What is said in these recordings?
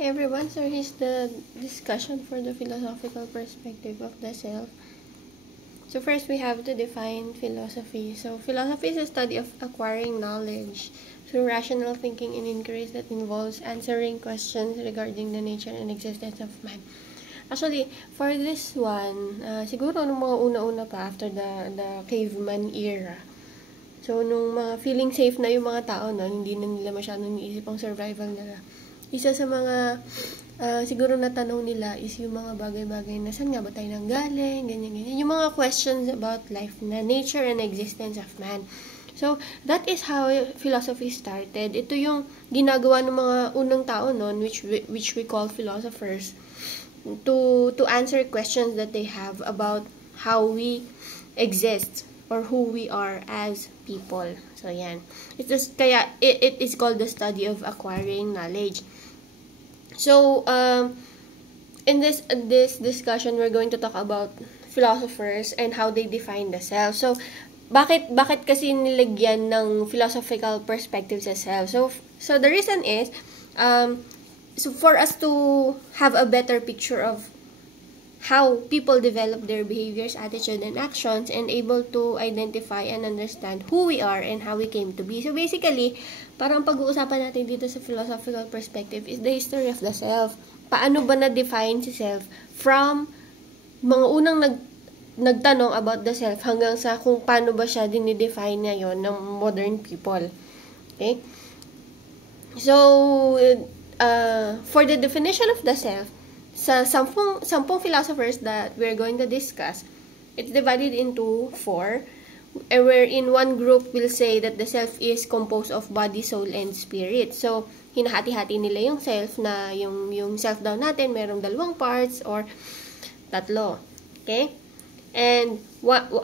Hey everyone, so here's the discussion for the philosophical perspective of the self. So first we have to define philosophy. So philosophy is a study of acquiring knowledge through rational thinking and inquiries that involves answering questions regarding the nature and existence of man. Actually, for this one, siguro nung mga una-una pa after the caveman era. So nung mga feeling safe na yung mga tao noon, hindi na nila masyadong iniisip ang survival nila. Isa sa mga siguro na tanong nila is yung mga bagay-bagay na saan nga ba tayo nanggaling, ganyan-ganyan. Yung mga questions about life, na nature and existence of man. So, that is how philosophy started. Ito yung ginagawa ng mga unang tao noon, which we call philosophers, to answer questions that they have about how we exist or who we are as people. So, yan. It is called the study of acquiring knowledge. So, in this discussion, we're going to talk about philosophers and how they define the self. So, bakit kasi nilagyan ng philosophical perspective sa self? So the reason is, so for us to have a better picture of how people develop their behaviors, attitude, and actions, and able to identify and understand who we are and how we came to be. So basically, parang pag-uusapan natin dito sa philosophical perspective is the history of the self. Paano ba na-define si self from mga unang nagtanong about the self hanggang sa kung paano ba siya dinidefine ngayon ng modern people. Okay? So, for the definition of the self, sa sampung philosophers that we're going to discuss, it's divided into 4, wherein one group will say that the self is composed of body, soul, and spirit. So, hinahati-hati nila yung self na yung self daw natin, merong 2 parts or 3. Okay? And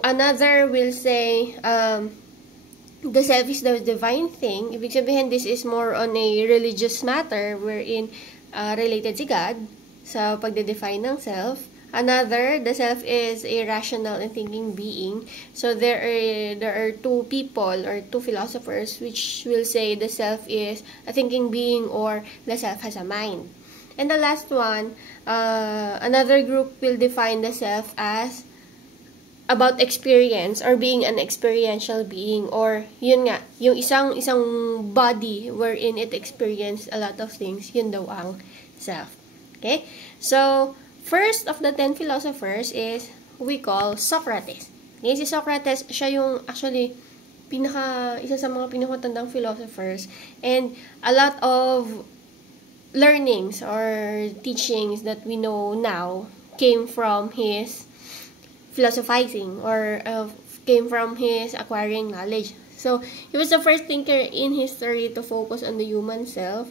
another will say, the self is the divine thing. Ibig sabihin, this is more on a religious matter wherein related si God sa pagde-define ng self. Another, the self is a rational and thinking being. So there are 2 people or 2 philosophers which will say the self is a thinking being or the self has a mind. And the last one, another group will define the self as about experience or being an experiential being, or yun nga, yung isang body wherein it experience a lot of things, yun daw ang self. Okay? So, first of the 10 philosophers is we call Socrates. Okay? Si Socrates, siya yung actually isa sa mga pinakatandang philosophers, and a lot of learnings or teachings that we know now came from his philosophizing or came from his acquiring knowledge. So, he was the first thinker in history to focus on the human self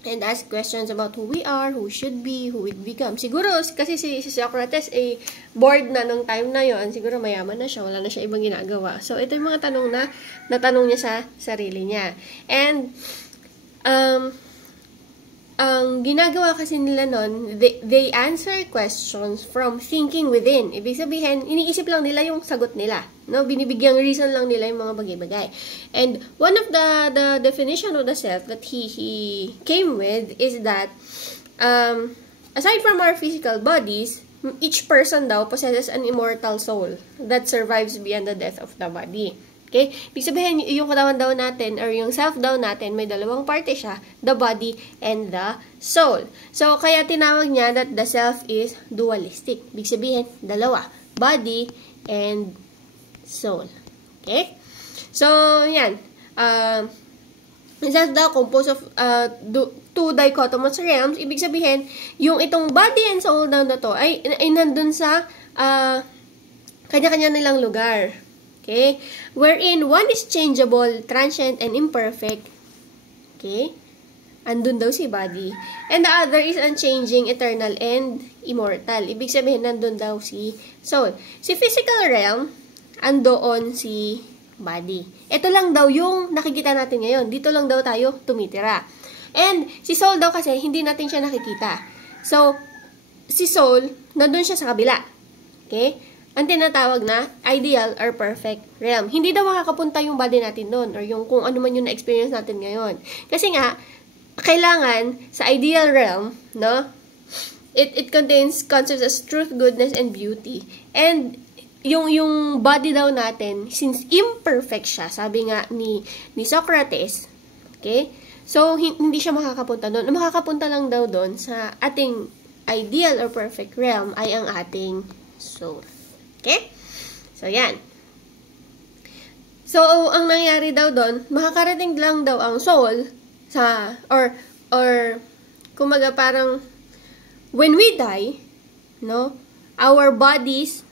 and ask questions about who we are, who should be, who we become. Siguro, kasi si Socrates ay bored na nung time na yon, siguro mayaman na siya, wala na siya ibang ginagawa. So, ito yung mga tanong na natanong niya sa sarili niya. And, ang ginagawa kasi nila nun, they answer questions from thinking within. Ibig sabihin, iniisip lang nila yung sagot nila. No? Binibigyang reason lang nila yung mga bagay-bagay. And one of the definition of the self that he came with is that, aside from our physical bodies, each person daw possesses an immortal soul that survives beyond the death of the body. Okay? Ibig sabihin, yung katawan daw natin, or yung self daw natin, may 2 parte siya, the body and the soul. So, kaya tinawag niya that the self is dualistic. Ibig sabihin, 2, body and soul. Okay? So, yan. Self daw composed of 2 dichotomous realms. Ibig sabihin, yung itong body and soul daw na to, ay nandun sa kanya-kanya nilang lugar. Okay? Wherein one is changeable, transient, and imperfect. Okay? Andun daw si body. And the other is unchanging, eternal, and immortal. Ibig sabihin, nandun daw si soul. Si physical realm, andoon si body. Ito lang daw yung nakikita natin ngayon. Dito lang daw tayo tumitira. And si soul daw kasi, hindi natin siya nakikita. So, si soul, nandun siya sa kabila. Okay? Ang tinatawag na ideal or perfect realm. Hindi daw makakapunta yung body natin doon or yung kung ano man yung na-experience natin ngayon. Kasi nga, kailangan sa ideal realm, no? It contains concepts as truth, goodness, and beauty. And yung body daw natin, since imperfect siya, sabi nga ni Socrates, okay? So, hindi siya makakapunta doon. Makakapunta lang daw doon sa ating ideal or perfect realm ay ang ating soul. Okay? So, yan. So, ang nangyari daw doon, makakarating lang daw ang soul sa, or kumaga parang, when we die, no, our bodies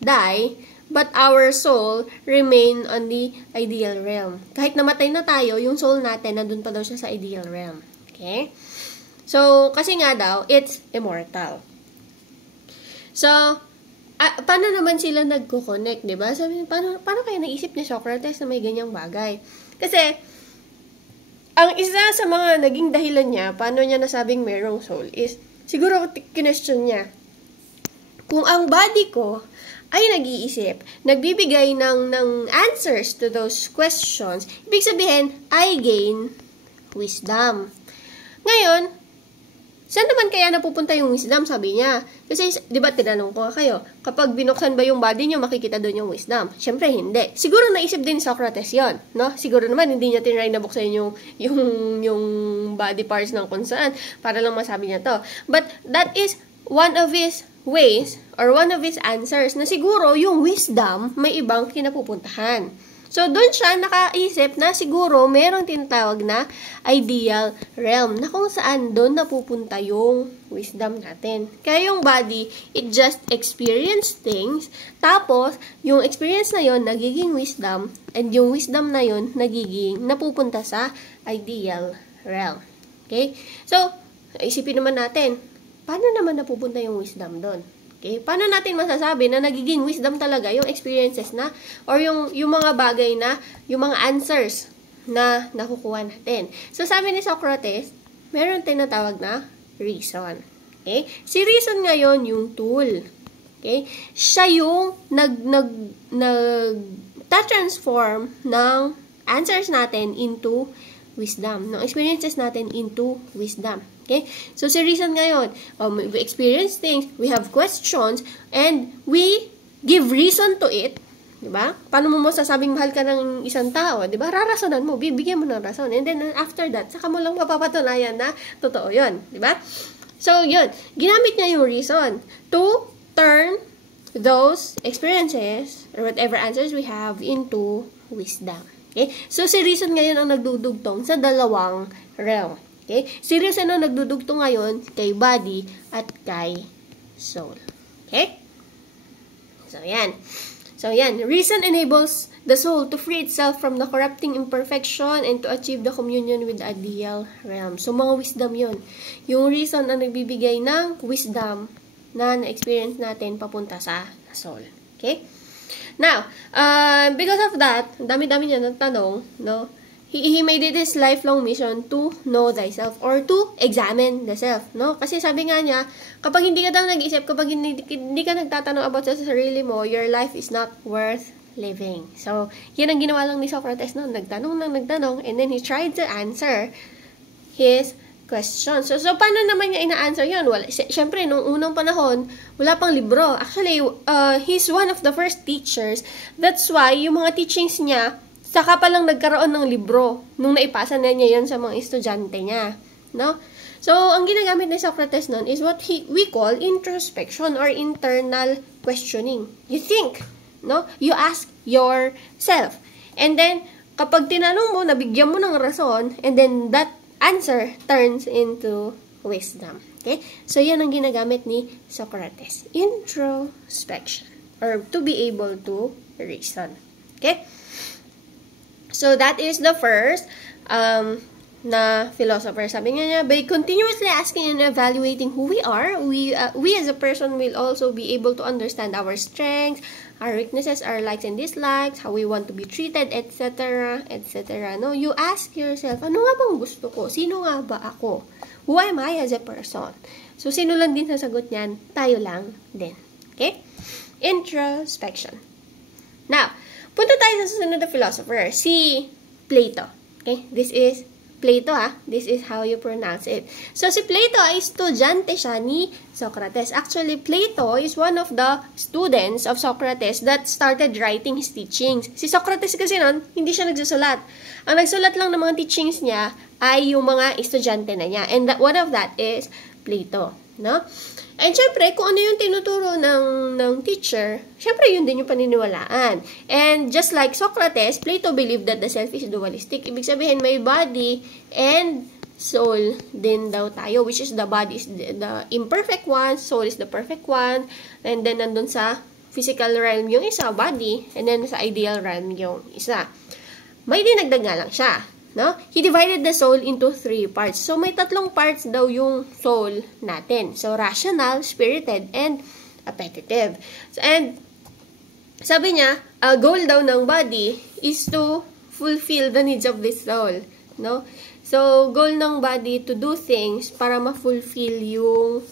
die, but our soul remain on the ideal realm. Kahit namatay na tayo, yung soul natin, nandun pa daw siya sa ideal realm. Okay? So, kasi nga daw, it's immortal. So, paano naman sila nagko-connect, di ba? Sabi, paano kaya naisip ni Socrates na may ganyang bagay? Kasi, ang isa sa mga naging dahilan niya, paano niya nasabing merong soul, is, siguro kinestyon niya, kung ang body ko ay nag-iisip, nagbibigay ng answers to those questions, ibig sabihin, I gain wisdom. Ngayon, saan naman kaya napupunta yung wisdom, sabi niya? Kasi, di ba, tinanong ko kayo, kapag binuksan ba yung body niyo, makikita doon yung wisdom? Siyempre, hindi. Siguro naisip din Socrates yon, no? Siguro naman, hindi niya tinry na buksan yung body parts ng kung saan, para lang masabi niya to. But, that is one of his ways, or one of his answers, na siguro yung wisdom may ibang kinapupuntahan. So, doon siya nakaisip na siguro merong tinatawag na ideal realm, na kung saan doon napupunta yung wisdom natin. Kaya yung body, it just experience things, tapos, yung experience na yon nagiging wisdom, and yung wisdom na yon napupunta sa ideal realm. Okay? So, isipin naman natin, paano naman napupunta yung wisdom doon? Okay? Paano natin masasabi na nagiging wisdom talaga yung experiences na, or yung mga bagay na, yung mga answers na nakukuha natin? So, sabi ni Socrates, meron tinatawag na reason. Okay? Si reason ngayon yung tool. Okay? Siya yung nag-transform ng answers natin into wisdom. Ng experiences natin into wisdom. Okay? So, si reason ngayon, we experience things, we have questions, and we give reason to it. Diba? Paano mo masasabing mahal ka ng isang tao? Diba? Rarasonan mo, bibigyan mo ng rason. And then, after that, saka mo lang mapapatunayan na totoo yun. Diba? So, yun. Ginamit niya yung reason to turn those experiences, or whatever answers we have, into wisdom. Okay? So, si reason ngayon ang nagdudugtong sa dalawang realm. Okay? Si reason ang nagdudugtong ngayon kay body at kay soul. Okay? So, yan. So, yan. Reason enables the soul to free itself from the corrupting imperfection and to achieve the communion with the ideal realm. So, mga wisdom yun. Yung reason ang nagbibigay ng wisdom na na-experience natin papunta sa soul. Okay? Now, because of that, dami-dami niya ng tanong, no? He made it his lifelong mission to know thyself or to examine the self, no? Kasi sabi nga niya, kapag hindi ka daw nag-isip, kapag hindi ka nagtatanong about sa sarili mo, your life is not worth living. So, yan ang ginawa lang ni Socrates, no? Nagtanong, and then he tried to answer his question. So paano naman niya ina-answer yun? Well, syempre, nung unang panahon, wala pang libro. Actually, he's one of the first teachers. That's why, yung mga teachings niya, saka pa lang nagkaroon ng libro nung naipasa na niya yan sa mga estudyante niya. No? So, ang ginagamit ni Socrates nun is what we call introspection or internal questioning. You think, no? You ask yourself. And then, kapag tinanong mo, nabigyan mo ng rason, and then that answer turns into wisdom. Okay? So, yan ang ginagamit ni Socrates. Introspection. Or to be able to reason. Okay? So, that is the first na philosopher. Sabi niya, by continuously asking and evaluating who we are, we as a person will also be able to understand our strengths, our weaknesses, our likes and dislikes, how we want to be treated, etc., etc. No? You ask yourself, ano nga bang gusto ko? Sino nga ba ako? Who am I as a person? So, sino lang din sasagot niyan? Tayo lang din. Okay? Introspection. Now, punta tayo sa susunod na philosopher, si Plato. Okay? This is Plato, this is how you pronounce it. So, si Plato ay estudyante siya ni Socrates. Actually, Plato is one of the students of Socrates that started writing his teachings. Si Socrates kasi nun, hindi siya nagsusulat. Ang nagsulat lang ng mga teachings niya ay yung mga estudyante na niya. And one of that is Plato, no? And syempre, kung ano yung tinuturo ng teacher, syempre yun din yung paniniwalaan. And just like Socrates, Plato believed that the self is dualistic. Ibig sabihin, may body and soul din daw tayo, which is the body is the imperfect one, soul is the perfect one, and then nandun sa physical realm yung isa, body, and then sa ideal realm yung isa. May dinagdag nga lang siya. No? He divided the soul into 3 parts. So, may 3 parts daw yung soul natin. So, rational, spirited, and appetitive. And, sabi niya, goal daw ng body is to fulfill the needs of this soul. No? So, goal ng body to do things para ma-fulfill yung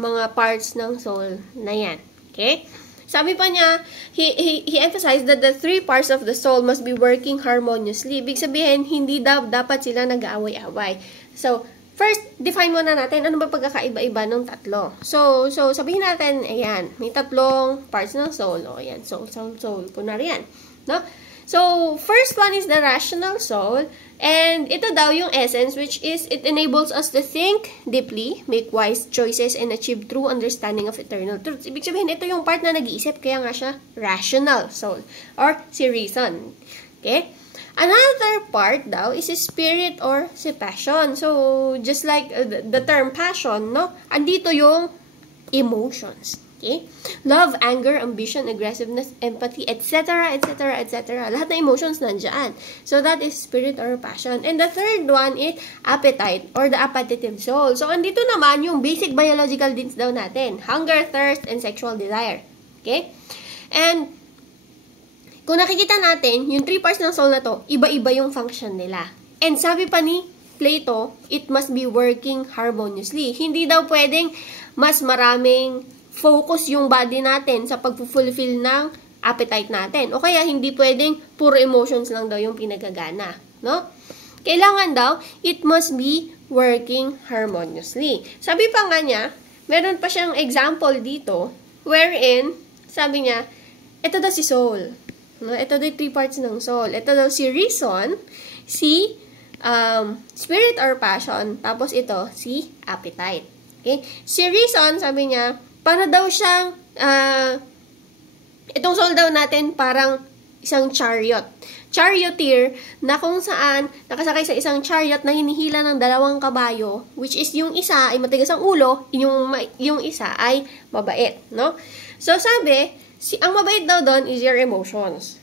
mga parts ng soul na yan. Okay? Sabi pa niya, he emphasized that the 3 parts of the soul must be working harmoniously. Ibig sabihin, hindi dapat sila nag-aaway-away. So, first, define muna natin ano ba pagkakaiba-iba ng tatlo. So sabihin natin, ayan, may 3 parts ng soul. O, ayan, soul. Kunwari yan. No? So, first one is the rational soul. And ito daw yung essence, which is it enables us to think deeply, make wise choices, and achieve true understanding of eternal truths. Ibig sabihin, ito yung part na nag-iisip, kaya nga siya rational soul, or si reason. Okay? Another part daw is si spirit or si passion. So, just like the term passion, no? Andito yung emotions. Okay? Love, anger, ambition, aggressiveness, empathy, etc., etc., etc. Lahat na emotions nandiyan. So, that is spirit or passion. And the third one is appetite or the appetitive soul. So, andito naman yung basic biological needs daw natin. Hunger, thirst, and sexual desire. Okay? And, kung nakikita natin, yung 3 parts ng soul na to, iba-iba yung function nila. And sabi pa ni Plato, it must be working harmoniously. Hindi daw pwedeng mas maraming focus yung body natin sa pag-fulfill ng appetite natin. O kaya hindi pwedeng puro emotions lang daw yung pinagagana, no? Kailangan daw, it must be working harmoniously. Sabi pa nga niya, meron pa siyang example dito, wherein, sabi niya, ito daw si soul. No? Ito daw yung 3 parts ng soul. Ito daw si reason, si spirit or passion, tapos ito, si appetite. Okay? Si reason, sabi niya, para daw siyang, itong soul daw natin parang isang chariot. Charioteer na kung saan nakasakay sa isang chariot na hinihila ng 2 kabayo, which is yung isa ay matigas ang ulo, yung isa ay mabait. No? So sabi, ang mabait daw doon is your emotions.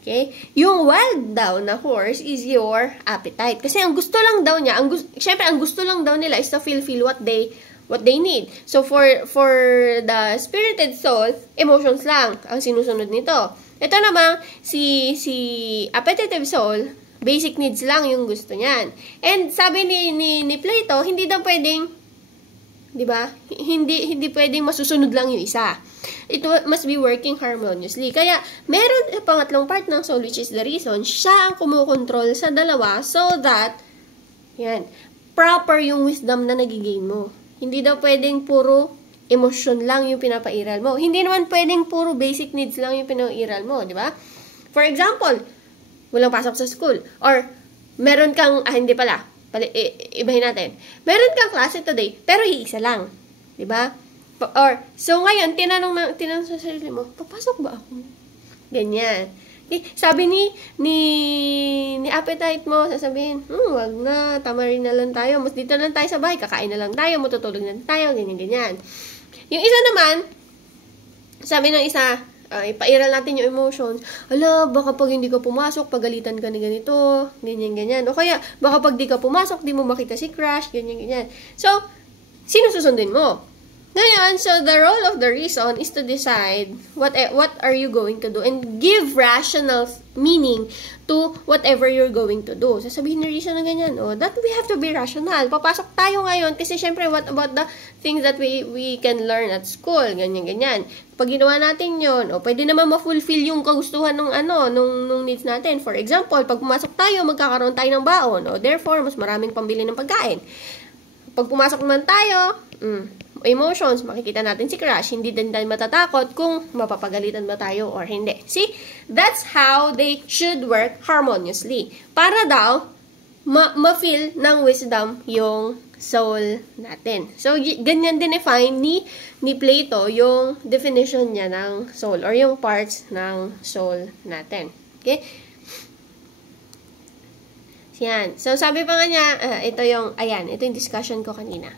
Okay? Yung wild daw na horse is your appetite. Kasi ang gusto lang daw niya, syempre ang gusto lang daw nila is to fulfill what they need. So, for the spirited soul, emotions lang ang sinusunod nito. Ito naman, si appetitive soul, basic needs lang yung gusto niyan. And sabi ni Plato, hindi daw pwedeng, di ba? Hindi pwedeng masusunod lang yung isa. It must be working harmoniously. Kaya, meron yung pangatlong part ng soul, which is the reason, siya ang kumukontrol sa dalawa so that, yan, proper yung wisdom na nagigain mo. Hindi daw pwedeng puro emosyon lang yung pinapairal mo. Hindi naman pwedeng puro basic needs lang yung pinapairal mo, di ba? For example, walang pasok sa school. Or, meron kang, hindi pala, ibahin natin. Meron kang klase today, pero iisa lang. Di ba? Or, so ngayon, tinanong sa sarili mo, papasok ba ako? Ganyan. Sabi ni appetite mo, sasabihin, wag na, tama rin na lang tayo. Mas dito lang tayo sa bahay, kakain na lang tayo, matutulog na tayo, ganyan. Yung isa naman, sabi ng isa, ipairal natin yung emotions. Ala, baka pag hindi ka pumasok, pagalitan ka ni ganito, ganyan. O kaya, baka pag di ka pumasok, di mo makita si crush, ganyan. So, sino susundin mo? Ngayon, so the role of the reason is to decide what are you going to do and give rational meaning to whatever you're going to do. Sasabihin ni reason na ganyan, that we have to be rational. Papasok tayo ngayon kasi syempre what about the things that we can learn at school, ganyan. Pag ginawa natin yun, pwede naman ma-fulfill yung kagustuhan nung needs natin. For example, pag pumasok tayo, magkakaroon tayo ng baon. Therefore, mas maraming pambili ng pagkain. Pag pumasok naman tayo, emotions, makikita natin si crush, hindi din tayo matatakot kung mapapagalitan ba tayo or hindi. See? That's how they should work harmoniously. Para daw, ma-feel ng wisdom yung soul natin. So, ganyan din define ni Plato yung definition niya ng soul or yung parts ng soul natin. Okay? Yan. So, sabi pa nga niya, ito yung discussion ko kanina.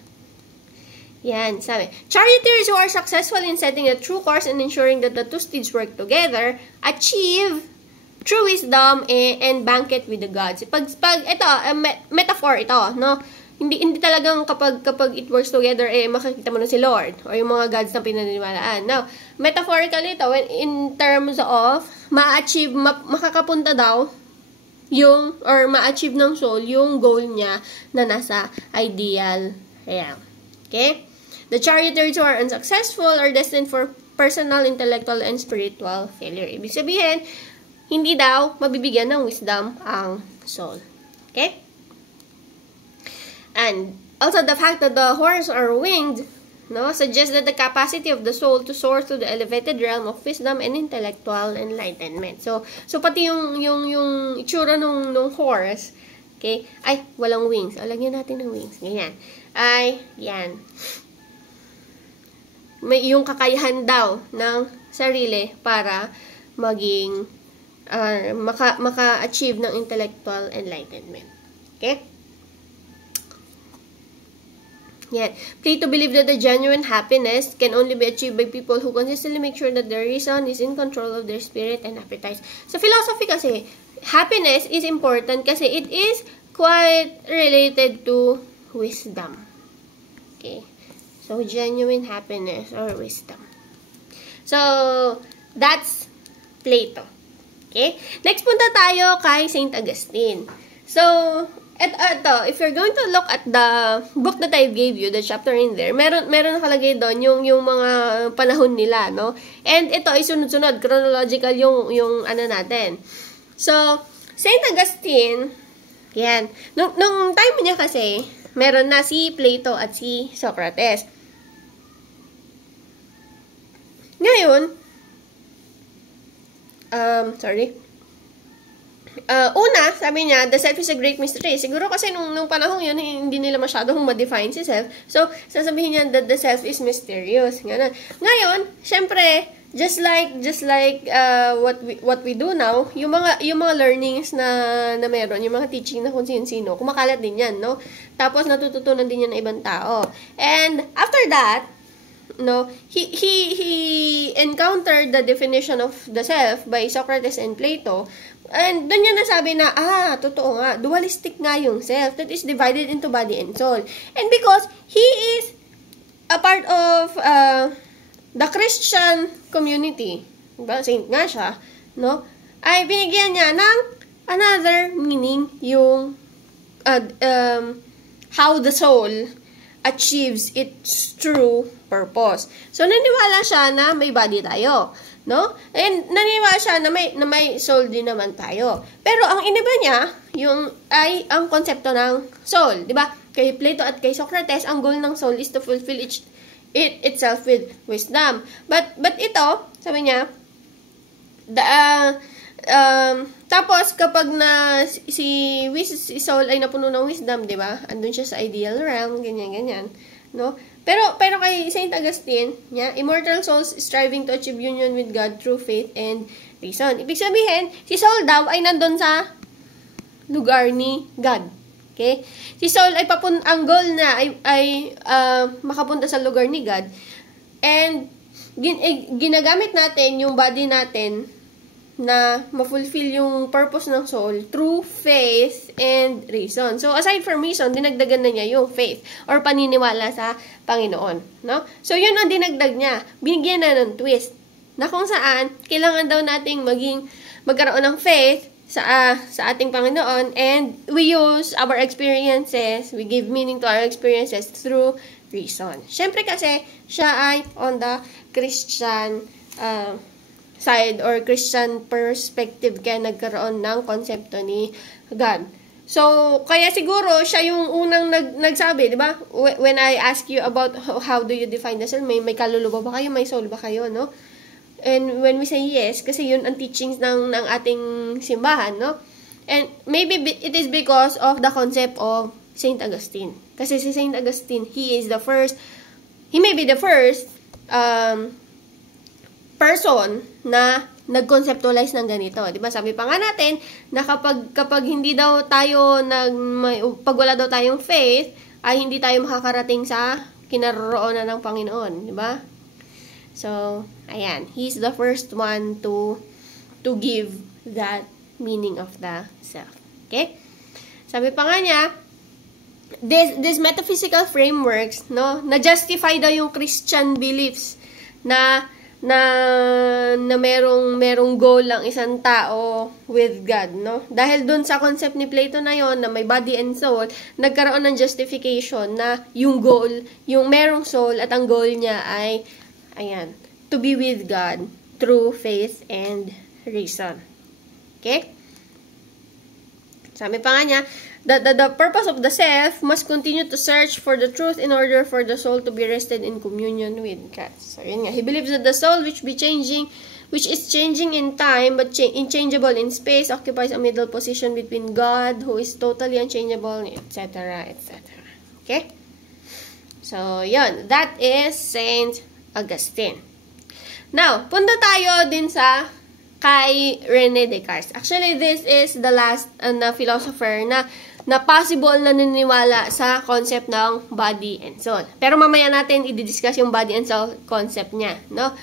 Yan, sabi. Charioteers who are successful in setting a true course and ensuring that the two steeds work together, achieve true wisdom and banquet with the gods. Pag ito, metaphor ito, no? Hindi talagang kapag it works together, makikita mo na si Lord or yung mga gods na pinaniniwalaan. Now, metaphorically ito, when in terms of ma-achieve, makakapunta daw yung, or ma-achieve ng soul, yung goal niya na nasa ideal realm. Okay? The charioteers who are unsuccessful are destined for personal, intellectual, and spiritual failure. Ibig sabihin, hindi daw mabibigyan ng wisdom ang soul. Okay? And also the fact that the horns are winged, suggests that the capacity of the soul to soar to the elevated realm of wisdom and intellectual enlightenment. So pati yung itsura nung horse, okay, ay, walang wings. Lagyan natin ng wings. Ganyan. Ay, yan. May yung kakayahan daw ng sarili para maging maka-achieve ng intellectual enlightenment. Okay? Yan. Plato believed that the genuine happiness can only be achieved by people who consistently make sure that their reason is in control of their spirit and appetites. Sa philosophy kasi, happiness is important kasi it is quite related to wisdom. Okay? So, genuine happiness or wisdom. So, that's Plato. Okay? Next, punta tayo kay St. Augustine. So, ito, if you're going to look at the book that I gave you, the chapter in there, meron nakalagay doon yung mga panahon nila, no? And ito ay sunod-sunod, chronological yung natin. So, St. Augustine, yan. Nung time niya kasi, meron na si Plato at si Socrates. Ngayon, una, sabi niya, the self is a great mystery. Siguro kasi nung panahon yun, hindi nila masyadong ma-define si self. So, sasabihin niya that the self is mysterious. Ngayon, syempre, just like what we do now, yung mga learnings na meron, yung mga teaching na kung sino, kumakalat din yan, no? Tapos natututunan din yan ng ibang tao. And after that, he encountered the definition of the self by Socrates and Plato. And doon niya nasabi na, totoo nga, dualistic nga yung self that is divided into body and soul. And because he is a part of the Christian community, diba? Saint nga siya, no? Ay binigyan niya ng another meaning yung how the soul achieves its true purpose. So, naniwala siya na may body tayo, no? And naniwala siya na may soul din naman tayo. Pero ang iniba niya, ay ang konsepto ng soul, di ba? Kay Plato at kay Socrates, ang goal ng soul is to fulfill itself with wisdom. But ito, sabi niya, tapos kapag si soul ay napuno ng wisdom, 'di ba? Andun siya sa ideal realm, ganyan, no? Pero kay Saint Augustine, immortal souls striving to achieve union with God through faith and reason. Ibig sabihin, si soul daw ay nandun sa lugar ni God. Okay? Si soul ay ang goal na ay makapunta sa lugar ni God. And ginagamit natin yung body natin na ma-fulfill yung purpose ng soul through faith and reason. So, aside from reason, dinagdagan na niya yung faith or paniniwala sa Panginoon. No? So, yun ang dinagdag niya. Binigyan na ng twist na kung saan kailangan daw nating magkaroon ng faith sa ating Panginoon, and we use our experiences, we give meaning to our experiences through reason. Siyempre kasi, siya ay on the Christian side or Christian perspective kaya nagkaroon ng konsepto ni God. So, kaya siguro siya yung unang nagsabi, di ba? When I ask you about how do you define the soul, may kaluluwa ba kayo, may soul ba kayo, no? And when we say yes, kasi yun ang teachings ng ating simbahan, no? And maybe it is because of the concept of Saint Augustine. Kasi si Saint Augustine, he may be the first person na nag-conceptualize ng ganito. Diba? Sabi pa nga natin na kapag hindi daw tayo pag wala daw tayong faith, ay hindi tayo makakarating sa kinaroroonan ng Panginoon. Diba? So, ayan. He's the first one to give that meaning of the self. Okay? Sabi pa nga niya, this metaphysical frameworks, no, na-justify daw yung Christian beliefs na merong goal ang isang tao with God, no? Dahil dun sa concept ni Plato na yon na may body and soul, nagkaroon ng justification na yung goal, yung merong soul at ang goal niya ay, ayan, to be with God through faith and reason. Okay? Sabi pa nga niya, the purpose of the self must continue to search for the truth in order for the soul to be rested in communion with God. So, yun nga. He believes that the soul which is changing in time but inchangeable in space occupies a middle position between God, who is totally unchangeable, etc., etc. Okay? So, yun. That is Saint Augustine. Now, punta tayo din sa kay René Descartes. Actually, this is the last philosopher na possible na naniniwala sa concept ng body and soul. Pero mamaya natin i-discuss yung body and soul concept niya, no?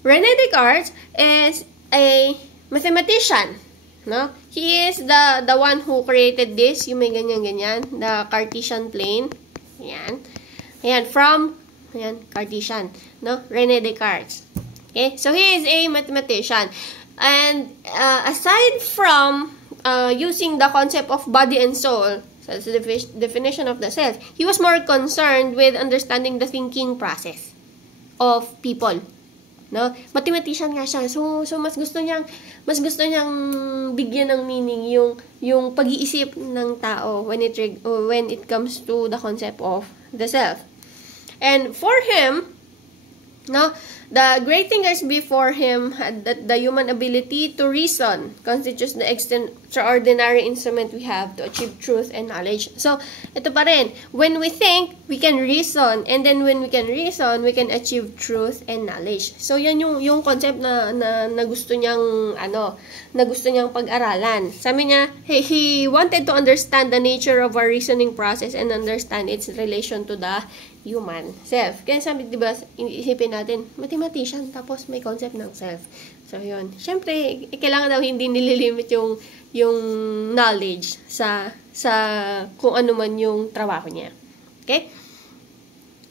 René Descartes is a mathematician, no? He is the one who created this, yung may ganyan-ganyan, the Cartesian plane. Ayan. Ayan, Cartesian, no? René Descartes. Okay? So, he is a mathematician. And aside from using the concept of body and soul, so that's the definition of the self, he was more concerned with understanding the thinking process of people. No? Mathematician nga siya. So mas gusto niyang bigyan ng meaning yung pag-iisip ng tao when it comes to the concept of the self. And for him, no, the great thinkers before him had that the human ability to reason constitutes the extraordinary instrument we have to achieve truth and knowledge. So, ito pa rin. When we think, we can reason. And then when we can reason, we can achieve truth and knowledge. So, yan yung concept na gusto niyang, na gusto niyang pag-aralan. Sabi niya, he wanted to understand the nature of our reasoning process and understand its relation to the human self. Kaya sabi, diba, isipin natin, mathematician, tapos may concept ng self. So, yun. Siyempre, kailangan daw hindi nililimit yung knowledge sa kung ano man yung trabaho niya. Okay?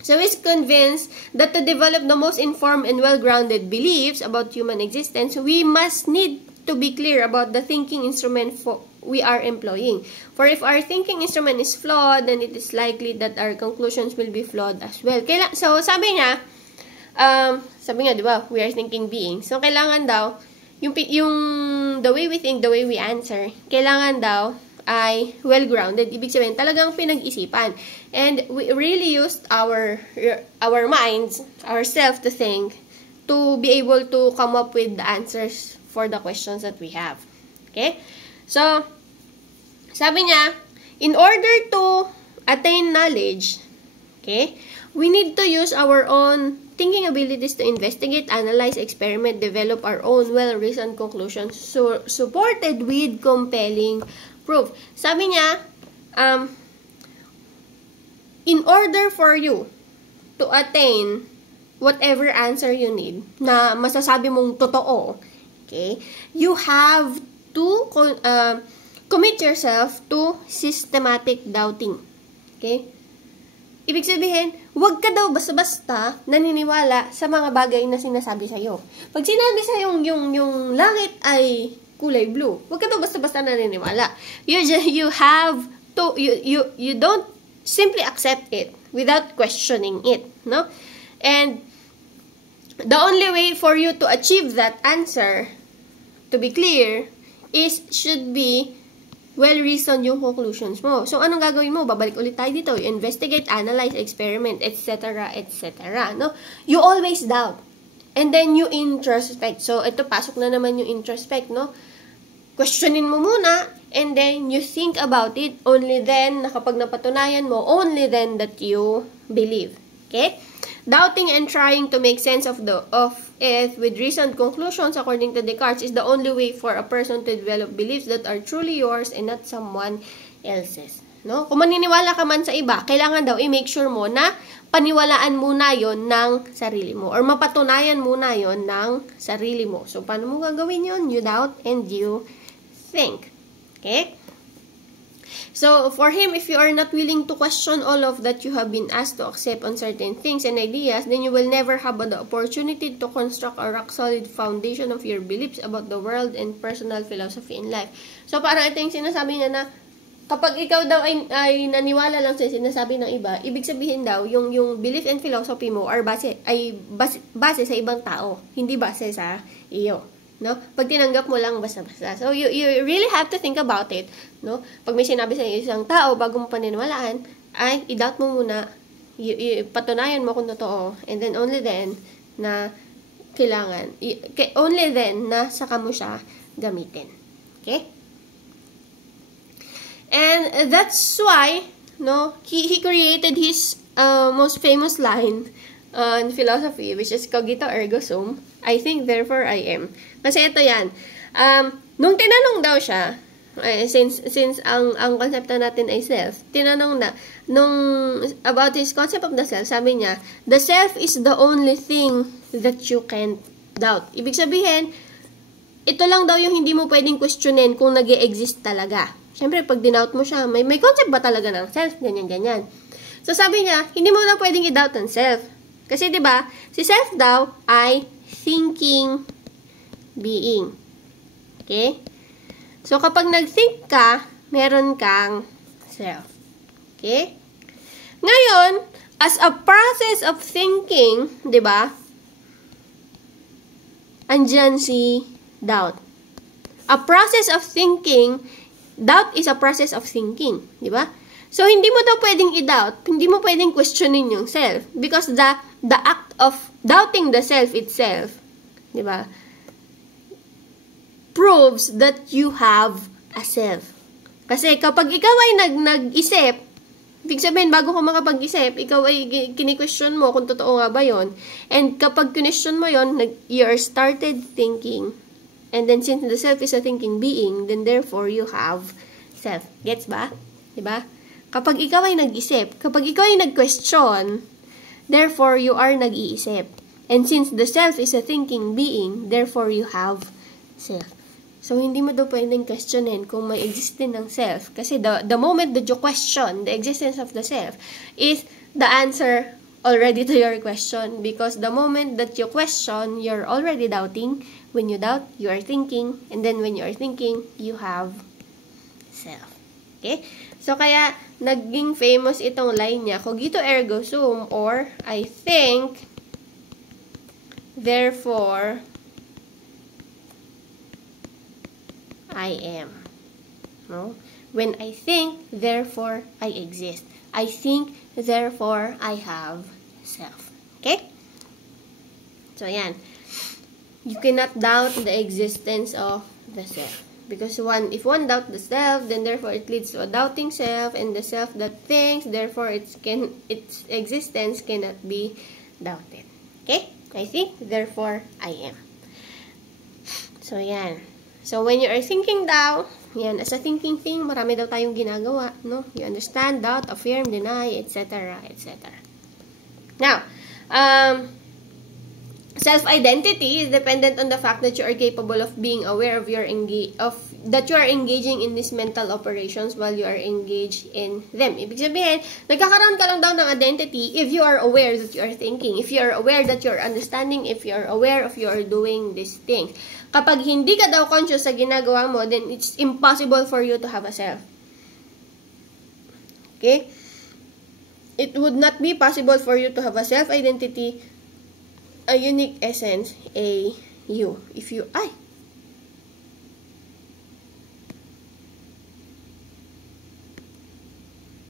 So, he's convinced that to develop the most informed and well-grounded beliefs about human existence, we must need to be clear about the thinking instrument we are employing. For if our thinking instrument is flawed, then it is likely that our conclusions will be flawed as well. So, sabi nga, di ba, we are thinking beings. So, kailangan daw, yung the way we think, the way we answer, kailangan daw ay well-grounded. Ibig sabihin, talagang pinag-isipan. And we really used our minds, ourselves to think, to be able to come up with the answers for the questions that we have. Okay? So, sabi niya, in order to attain knowledge, okay, we need to use our own thinking abilities to investigate, analyze, experiment, develop our own well-reasoned conclusions supported with compelling proof. Sabi niya, in order for you to attain whatever answer you need na masasabi mong totoo, Okay? You have to commit yourself to systematic doubting. Okay? Ibig sabihin, huwag ka daw basta-basta naniniwala sa mga bagay na sinasabi sa'yo. Pag sinabi sa'yo yung langit ay kulay blue, huwag ka daw basta-basta naniniwala. You have to, you don't simply accept it without questioning it, no? And the only way for you to achieve that answer, to be clear, should be well-reasoned yung conclusions mo. So, anong gagawin mo? Babalik ulit tayo dito. You investigate, analyze, experiment, etc., etc., no? You always doubt. And then, you introspect. So, ito, pasok na naman yung introspect, no? Questionin mo muna, and then, you think about it. Only then, kapag napatunayan mo, only then that you believe. Okay? Doubting and trying to make sense of it with reasoned conclusions, according to Descartes, is the only way for a person to develop beliefs that are truly yours and not someone else's. No? Kung maniniwala ka man sa iba, kailangan daw i-make sure mo na paniwalaan muna yon ng sarili mo or mapatunayan muna yon ng sarili mo. So, paano mo gagawin yon? You doubt and you think. Okay? So, for him, if you are not willing to question all of that you have been asked to accept on certain things and ideas, then you will never have the opportunity to construct a rock-solid foundation of your beliefs about the world and personal philosophy in life. So, parang ito yung sinasabi niya na kapag ikaw daw ay naniwala lang sa sinasabi ng iba, ibig sabihin daw, yung belief and philosophy mo are base sa ibang tao, hindi base sa iyo. No? Pag tinanggap mo lang basta-basta. So, you really have to think about it. No? Pag may sinabi sa isang tao, bago mo paniniwalaan, ay i-doubt mo muna, patunayan mo kung totoo, and then only then na kailangan, only then na saka mo siya gamitin. Okay? And that's why, no, he created his most famous line in philosophy, which is cogito ergo sum, I think, therefore I am. Kasi ito yan. Nung tinanong daw siya, since ang konsepto natin ay self, tinanong na, about his concept of the self, sabi niya, the self is the only thing that you can't doubt. Ibig sabihin, ito lang daw yung hindi mo pwedeng questionin kung nag-e-exist talaga. Siyempre, pag dinout mo siya, may concept ba talaga ng self? Ganyan. So, sabi niya, hindi mo lang pwedeng i-doubt ang self. Kasi, di ba, si self daw ay thinking being. Okay? So, kapag nag-think ka, meron kang self. Okay? Ngayon, as a process of thinking, di ba, andyan si doubt. A process of thinking, doubt is a process of thinking. Di ba? So, hindi mo daw pwedeng i-doubt, hindi mo pwedeng questionin yung self. Because the act of doubting the self itself, di ba, proves that you have a self. Kasi kapag ikaw ay nag-isip, ibig sabihin, bago ka makapag-isip, ikaw ay kini-question mo kung totoo nga ba yon. And kapag question mo yon, you started thinking. And then since the self is a thinking being, then therefore you have self. Gets ba? Diba? Kapag ikaw ay nag-isip, kapag ikaw ay nag-question, therefore you are nag-iisip. And since the self is a thinking being, therefore you have self. So, hindi mo daw pwedeng questionin kung may existence ng self. Kasi the moment that you question the existence of the self is the answer already to your question. Because the moment that you question, you're already doubting. When you doubt, you are thinking. And then when you are thinking, you have self. Okay? So, kaya, naging famous itong line niya, cogito ergo sum, or I think, therefore, I am. No? When I think, therefore, I exist. I think, therefore, I have self. Okay? So, yan. You cannot doubt the existence of the self. Because if one doubt the self, then therefore it leads to a doubting self, and the self that thinks, therefore its existence cannot be doubted. Okay? I think, therefore I am. So, yan. So, when you are thinking daw, yan, as a thinking thing, marami daw tayong ginagawa, no? You understand, doubt, affirm, deny, etc., etc. Now, Self-identity is dependent on the fact that you are capable of being aware of that you are engaging in these mental operations while you are engaged in them. Ibig sabihin, nagkakaroon ka lang daw ng identity if you are aware that you are thinking, if you are aware that you are understanding, if you are aware of you are doing these things. Kapag hindi ka daw conscious sa ginagawa mo, then it's impossible for you to have a self. Okay? It would not be possible for you to have a self-identity, a unique essence, a you. If you,